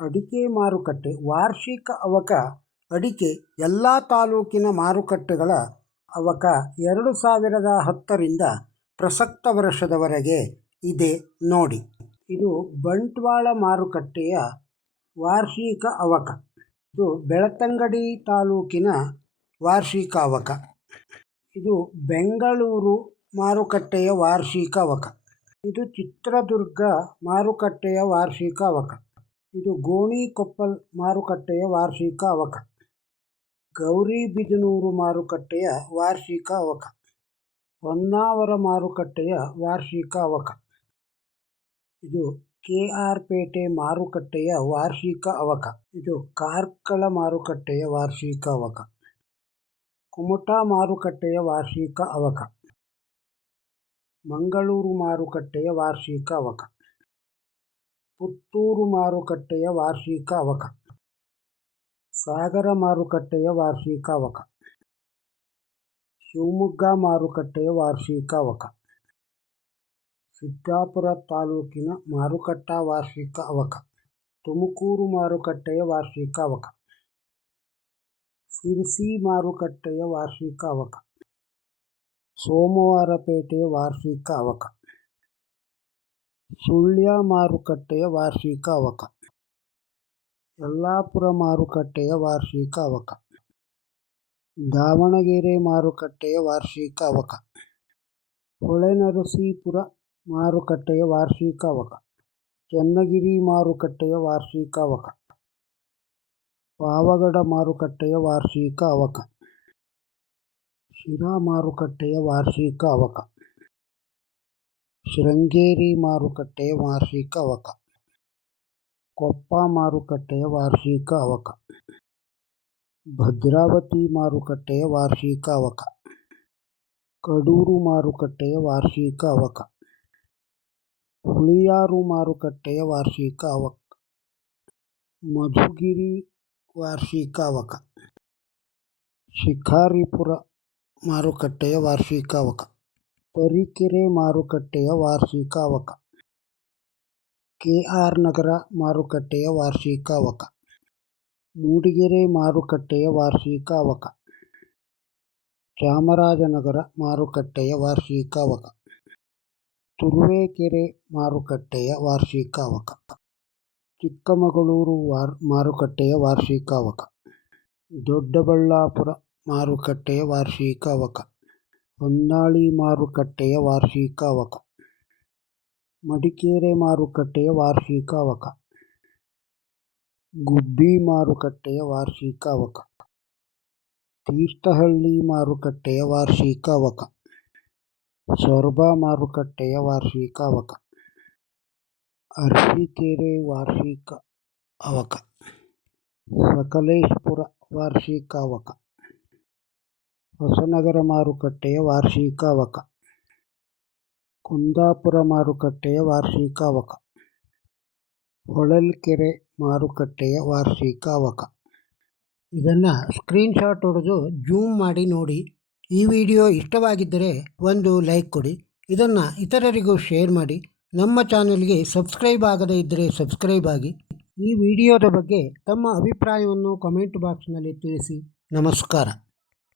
ಅಡಿಕೆ ಮಾರುಕಟ್ಟೆ, ವಾರ್ಷಿಕ ಅವಕ, ಅಡಿಕೆ, ಎಲ್ಲ ತಾಲೂಕಿನ ಮಾರುಕಟ್ಟೆಗಳ ಅವಕ ಎರಡು ಸಾವಿರದ ಹತ್ತರಿಂದ ಪ್ರಸಕ್ತ ವರ್ಷದವರೆಗೆ ಇದೆ ನೋಡಿ. ಇದು ಬಂಟ್ವಾಳ ಮಾರುಕಟ್ಟೆಯ ವಾರ್ಷಿಕ ಅವಕ. ಇದು ಬೆಳ್ತಂಗಡಿ ತಾಲೂಕಿನ ವಾರ್ಷಿಕ ಅವಕ. ಇದು ಬೆಂಗಳೂರು ಮಾರುಕಟ್ಟೆಯ ವಾರ್ಷಿಕ ಅವಕ. ಇದು ಚಿತ್ರದುರ್ಗ ಮಾರುಕಟ್ಟೆಯ ವಾರ್ಷಿಕ ಅವಕ. ಇದು ಗೋಣಿಕೊಪ್ಪಲ್ ಮಾರುಕಟ್ಟೆಯ ವಾರ್ಷಿಕ ಅವಕ. ಗೌರಿಬಿದನೂರು ಮಾರುಕಟ್ಟೆಯ ವಾರ್ಷಿಕ ಅವಕ. ಹೊನ್ನಾವರ ಮಾರುಕಟ್ಟೆಯ ವಾರ್ಷಿಕ ಅವಕ. ಇದು ಕೆ ಆರ್ ಪೇಟೆ ಮಾರುಕಟ್ಟೆಯ ವಾರ್ಷಿಕ ಅವಕ. ಇದು ಕಾರ್ಕಳ ಮಾರುಕಟ್ಟೆಯ ವಾರ್ಷಿಕ ಅವಕ. ಕುಮಟಾ ಮಾರುಕಟ್ಟೆಯ ವಾರ್ಷಿಕ ಅವಕ. ಮಂಗಳೂರು ಮಾರುಕಟ್ಟೆಯ ವಾರ್ಷಿಕ ಅವಕ. ಪುತ್ತೂರು ಮಾರುಕಟ್ಟೆಯ ವಾರ್ಷಿಕ ಅವಕ. ಸಾಗರ ಮಾರುಕಟ್ಟೆಯ ವಾರ್ಷಿಕ ಅವಕ. ಶಿವಮೊಗ್ಗ ಮಾರುಕಟ್ಟೆಯ ವಾರ್ಷಿಕ ಅವಕ. ಸಿದ್ದಾಪುರ ತಾಲೂಕಿನ ಮಾರುಕಟ್ಟಾ ವಾರ್ಷಿಕ ಅವಕ. ತುಮಕೂರು ಮಾರುಕಟ್ಟೆಯ ವಾರ್ಷಿಕ ಅವಕ. ಸಿರ್ಸಿ ಮಾರುಕಟ್ಟೆಯ ವಾರ್ಷಿಕ ಅವಕ. ಸೋಮವಾರಪೇಟೆಯ ವಾರ್ಷಿಕ ಅವಕ. ಸುಳ್ಯ ಮಾರುಕಟ್ಟೆಯ ವಾರ್ಷಿಕ ಅವಕ. ಯಲ್ಲಾಪುರ ಮಾರುಕಟ್ಟೆಯ ವಾರ್ಷಿಕ ಅವಕ. ದಾವಣಗೆರೆ ಮಾರುಕಟ್ಟೆಯ ವಾರ್ಷಿಕ ಅವಕ. ಹೊಳೆನರಸೀಪುರ ಮಾರುಕಟ್ಟೆಯ ವಾರ್ಷಿಕ ಅವಕ. ಚನ್ನಗಿರಿ ಮಾರುಕಟ್ಟೆಯ ವಾರ್ಷಿಕ ಅವಕ. ಪಾವಗಡ ಮಾರುಕಟ್ಟೆಯ ವಾರ್ಷಿಕ ಅವಕ. ಶಿರಾ ಮಾರುಕಟ್ಟೆಯ ವಾರ್ಷಿಕ ಅವಕ. ಶೃಂಗೇರಿ ಮಾರುಕಟ್ಟೆಯ ವಾರ್ಷಿಕ ಅವಕ. ಕೊಪ್ಪ ಮಾರುಕಟ್ಟೆಯ ವಾರ್ಷಿಕ ಅವಕ. ಭದ್ರಾವತಿ ಮಾರುಕಟ್ಟೆಯ ವಾರ್ಷಿಕ ಅವಕ. ಕಡೂರು ಮಾರುಕಟ್ಟೆಯ ವಾರ್ಷಿಕ ಅವಕ. ಹುಳಿಯಾರು ಮಾರುಕಟ್ಟೆಯ ವಾರ್ಷಿಕ ಅವಕ. ಮಧುಗಿರಿ ವಾರ್ಷಿಕ ಅವಕ. ಶಿಕಾರಿಪುರ ಮಾರುಕಟ್ಟೆಯ ವಾರ್ಷಿಕ ಅವಕ. ತರೀಕೆರೆ ಮಾರುಕಟ್ಟೆಯ ವಾರ್ಷಿಕ ಅವಕ. ಕೆ ಆರ್ ನಗರ ಮಾರುಕಟ್ಟೆಯ ವಾರ್ಷಿಕ ಅವಕ. ಮೂಡಿಗೆರೆ ಮಾರುಕಟ್ಟೆಯ ವಾರ್ಷಿಕ ಅವಕ. ಚಾಮರಾಜನಗರ ಮಾರುಕಟ್ಟೆಯ ವಾರ್ಷಿಕ ಅವಕ. ತುರುವೇಕೆರೆ ಮಾರುಕಟ್ಟೆಯ ವಾರ್ಷಿಕ ಅವಕ. ಚಿಕ್ಕಮಗಳೂರು ವಾರ್ ಮಾರುಕಟ್ಟೆಯ ವಾರ್ಷಿಕ ಅವಕ. ದೊಡ್ಡಬಳ್ಳಾಪುರ ಮಾರುಕಟ್ಟೆಯ ವಾರ್ಷಿಕ ಅವಕ. ಹೊನ್ನಾಳಿ ಮಾರುಕಟ್ಟೆಯ ವಾರ್ಷಿಕ ಅವಕ. ಮಡಿಕೇರೆ ಮಾರುಕಟ್ಟೆಯ ವಾರ್ಷಿಕ ಅವಕ. ಗುಬ್ಬಿ ಮಾರುಕಟ್ಟೆಯ ವಾರ್ಷಿಕ ಅವಕ. ತೀರ್ಥಹಳ್ಳಿ ಮಾರುಕಟ್ಟೆಯ ವಾರ್ಷಿಕ ಅವಕ. ಸೊರಬ ಮಾರುಕಟ್ಟೆಯ ವಾರ್ಷಿಕ ಅವಕ. ಅರಸೀಕೆರೆ ವಾರ್ಷಿಕ ಅವಕ. ಸಕಲೇಶಪುರ ವಾರ್ಷಿಕ ಅವಕ. ಹೊಸನಗರ ಮಾರುಕಟ್ಟೆಯ ವಾರ್ಷಿಕ ಅವಕ. ಕುಂದಾಪುರ ಮಾರುಕಟ್ಟೆಯ ವಾರ್ಷಿಕ ಅವಕ. ಹೊಳಲ್ಕೆರೆ ಮಾರುಕಟ್ಟೆಯ ವಾರ್ಷಿಕ ಅವಕ. ಇದನ್ನು ಸ್ಕ್ರೀನ್ಶಾಟ್ ಹೊಡೆದು ಜೂಮ್ ಮಾಡಿ ನೋಡಿ. ಈ ವಿಡಿಯೋ ಇಷ್ಟವಾಗಿದ್ದರೆ ಒಂದು ಲೈಕ್ ಕೊಡಿ. ಇದನ್ನು ಇತರರಿಗೂ ಶೇರ್ ಮಾಡಿ. ನಮ್ಮ ಚಾನೆಲ್ಗೆ ಸಬ್ಸ್ಕ್ರೈಬ್ ಆಗದೇ ಇದ್ದರೆ ಸಬ್ಸ್ಕ್ರೈಬ್ ಆಗಿ. ಈ ವಿಡಿಯೋದ ಬಗ್ಗೆ ತಮ್ಮ ಅಭಿಪ್ರಾಯವನ್ನು ಕಮೆಂಟ್ ಬಾಕ್ಸ್ನಲ್ಲಿ ತಿಳಿಸಿ. ನಮಸ್ಕಾರ.